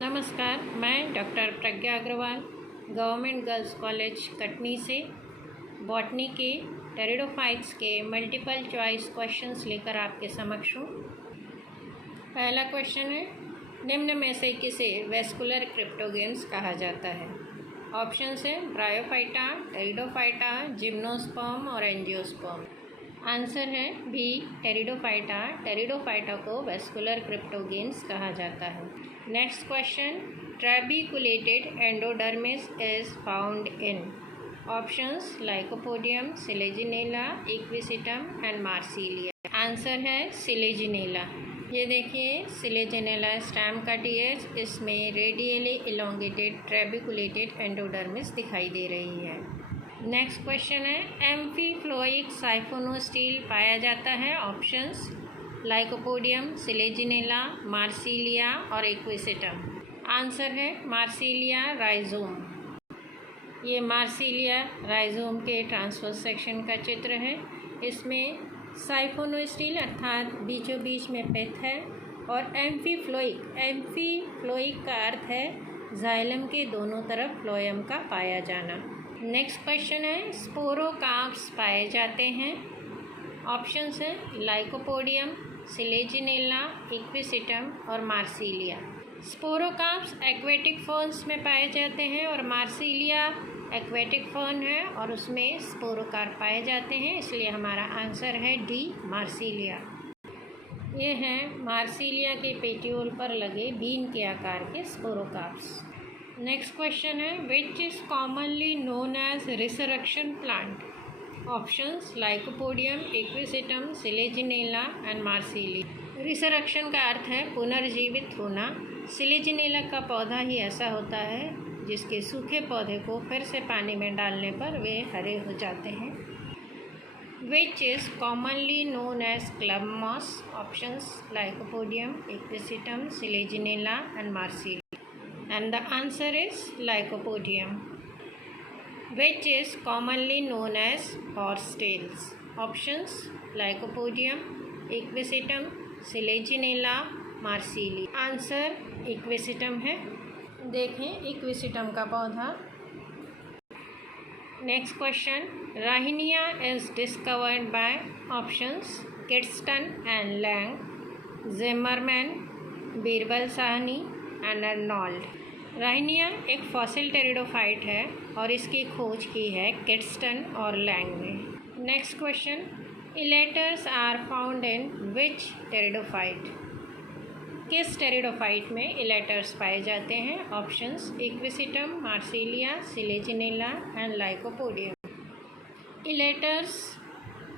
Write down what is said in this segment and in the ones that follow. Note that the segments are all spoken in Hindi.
नमस्कार, मैं doctor Pragya Agrawal government girls college Katni से बॉटनी के टेरिडोफाइट्स के मल्टीपल चॉइस क्वेश्चंस लेकर आपके समक्ष हूँ। पहला क्वेश्चन है, निम्न में से किसे वेस्कुलर क्रिप्टोगेन्स कहा जाता है? ऑप्शंस है ब्रायोफाइटा, टेरिडोफाइटा, जिम्नोस्पर्म और एंजियोस्पर्म। आंसर है बी टेरिडोफाइटा। टेरिडोफाइटा को वेस्कुलर क्रिप्टोगेन्स कहा जाता है। Next question, trabeculated endodermis is found in options lycopodium, selaginella, equisetum and marsilea. Answer है सिलेजिनेला। ये देखिए सिलेजिनेला स्टैम का T, H radially elongated trabeculated endodermis दिखाई दे रही है। नेक्स्ट क्वेश्चन है, एम्फीफ्लोइक साइफोनोस्टील पाया जाता है? ऑप्शंस लाइकोपोडियम, सिलेजिनेला, मार्सिलिया और इक्विसिटम। आंसर है मार्सिलिया राइजोम। ये मार्सिलिया राइजोम के ट्रांसवर्स सेक्शन का चित्र है। इसमें साइफोनोस्टील अर्थात बीचों बीच में पित्त है और एम्फीफ्लोइक का अर्थ है जाइलम के दोनों तरफ फ्लोएम का पाया जाना। नेक्स्ट क्वेश्चन है, स्पोरोकार्प्स पाए जाते हैं? ऑप्शंस है लाइकोपोडियम, सिलेजिनेला, इक्विसिटम और मार्सिलिया। स्पोरोकार्प्स एक्वेटिक फर्न्स में पाए जाते हैं और मार्सिलिया एक्वेटिक फर्न है और उसमें स्पोरोकार्प पाए जाते हैं, इसलिए हमारा आंसर है डी मार्सिलिया। ये हैं मार्सिलिया के पेटियोल पर लगे बीन के आकार के स्पोरोकार्प्स। नेक्स्ट क्वेश्चन है, which is commonly known as resurrection plant? Options Lycopodium, Equisetum, Selaginella and Marsilea. Resurrection का अर्थ है पुनर्जीवित होना। सिलेजिनेला का पौधा ही ऐसा होता है जिसके सूखे पौधे को फिर से पानी में डालने पर वे हरे हो जाते हैं। Which is commonly known as club moss? Options Lycopodium, Equisetum, Selaginella and Marsilea. And the answer is lycopodium. Which is commonly known as horsetails? Options lycopodium, equisetum, sileginella, marsilia. Answer equisetum है। देखें equisetum का पौधा। Next question, Rahinia is discovered by options Kidston and Lang, Zimmerman, Birbal Sahni and Arnold. Rhynia एक फॉसिल टेरिडोफाइट है और इसकी खोज की है किड्स्टन और लैंग ने। Next question, elaters are found in which pteridophyte? किस टेरिडोफाइट में इलेटर्स पाए जाते हैं? Options Equisetum, Marsilea, Selaginella and Lycopodium. Elaters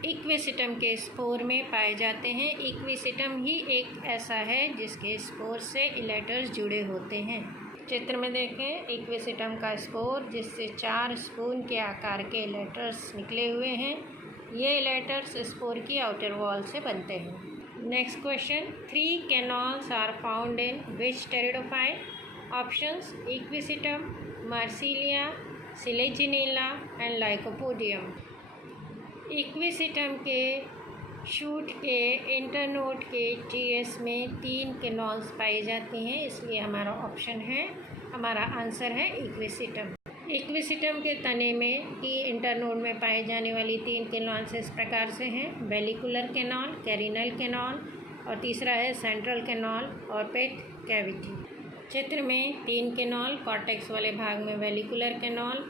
Equisetum के स्पोर में पाए जाते हैं। इक्विसिटम ही एक ऐसा है जिसके स्पोर से इलेटर्स जुड़े होते हैं। चित्र में देखें इक्विसिटम का स्पोर जिससे 4 स्पून के आकार के इलेटर्स निकले हुए हैं। ये इलेटर्स स्पोर की आउटर वॉल से बनते हैं। Next question, 3 canals are found in which pteridophyte? Options Equisetum, Marsilea, Selaginella and Lycopodium. Equisetum के शूट के इंटरनोड के टीएस में 3 कैनॉल्स पाई जाती हैं, इसलिए हमारा ऑप्शन है, हमारा आंसर है इक्विसिटम। इक्विसिटम के तने में की इंटरनोड में पाए जाने वाली 3 कैनॉल्स इस प्रकार से हैं, वेलिकुलर कैनॉल, कैरिनल कैनॉल और तीसरा है सेंट्रल कैनॉल और पिट कैविटी। चित्र में 3 कैनॉल, कॉर्टेक्स वाले भाग में वेलिकुलर कैनॉल,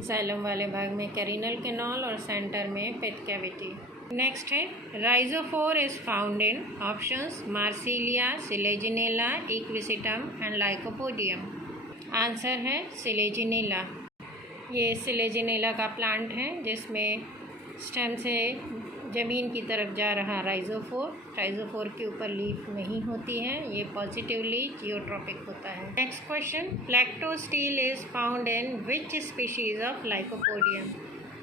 जाइलम वाले भाग में कैरिनल कैनॉल और सेंटर में पिट कैविटी। नेक्स्ट है, rhizophore is found in options marsilea, selaginella, equisetum and lycopodium. Answer है सिलेजिनेला। ये सिलेजिनेला का प्लांट है जिसमें स्टेम से ज़मीन की तरफ जा रहा राइजोफोर के ऊपर लीफ नहीं होती है, ये पॉजिटिवली जियोट्रॉपिक होता है। Next question, plectostele is found in which species of lycopodium?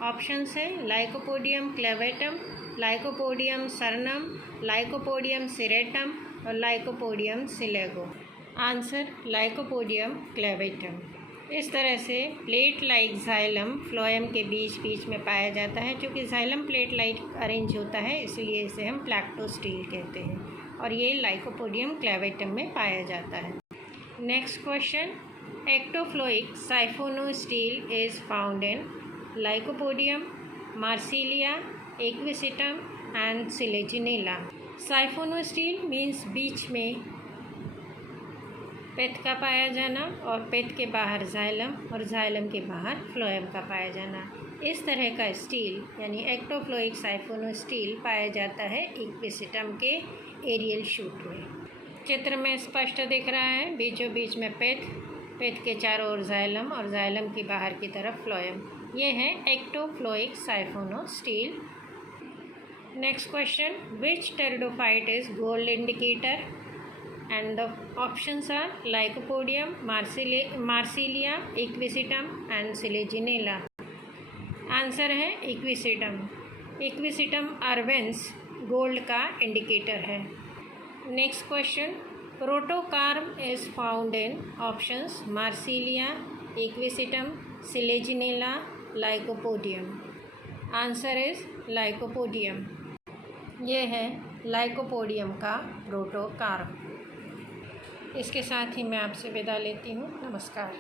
Options है lycopodium clavatum, lycopodium cernuum, lycopodium serratum और lycopodium selago. Answer lycopodium clavatum. इस तरह से प्लेट लाइक जाइलम फ्लोएम के बीच बीच में पाया जाता है। क्योंकि जाइलम प्लेट लाइक अरेंज होता है इसलिए इसे हम फ्लैक्टोस्टील कहते हैं और ये लाइकोपोडियम क्लेवेटम में पाया जाता है। Next question. Ectofloic siphonostele is found in Lycopodium, Marsilea, Equisetum and Selaginella. Siphonostele means बीच में पेट का पाया जाना और पेट के बाहर जाइलम और जाइलम के बाहर फ्लोएम का पाया जाना। इस तरह का स्टील यानी एक्टोफ्लोइक साइफोनोस्टील पाया जाता है इक्विसिटम के एरियल शूट में। चित्र में स्पष्ट दिख रहा है, बीचों बीच में पेट, पेट के चारों ओर जाइलम और जाइलम की बाहर की तरफ फ्लोएम। ये है ectophloic siphonostele. Next question, which pteridophyte is gold indicator? And the options are Lycopodium, Marsilea, Equisetum and Selaginella. Answer है Equisetum. Equisetum arvens गोल्ड का इंडिकेटर है। Next question, protocorm is found in options Marsilea, Equisetum, Selaginella, Lycopodium. Answer is Lycopodium. ये है लाइकोपोडियम का प्रोटोकार्म। इसके साथ ही मैं आपसे विदा लेती हूँ। नमस्कार।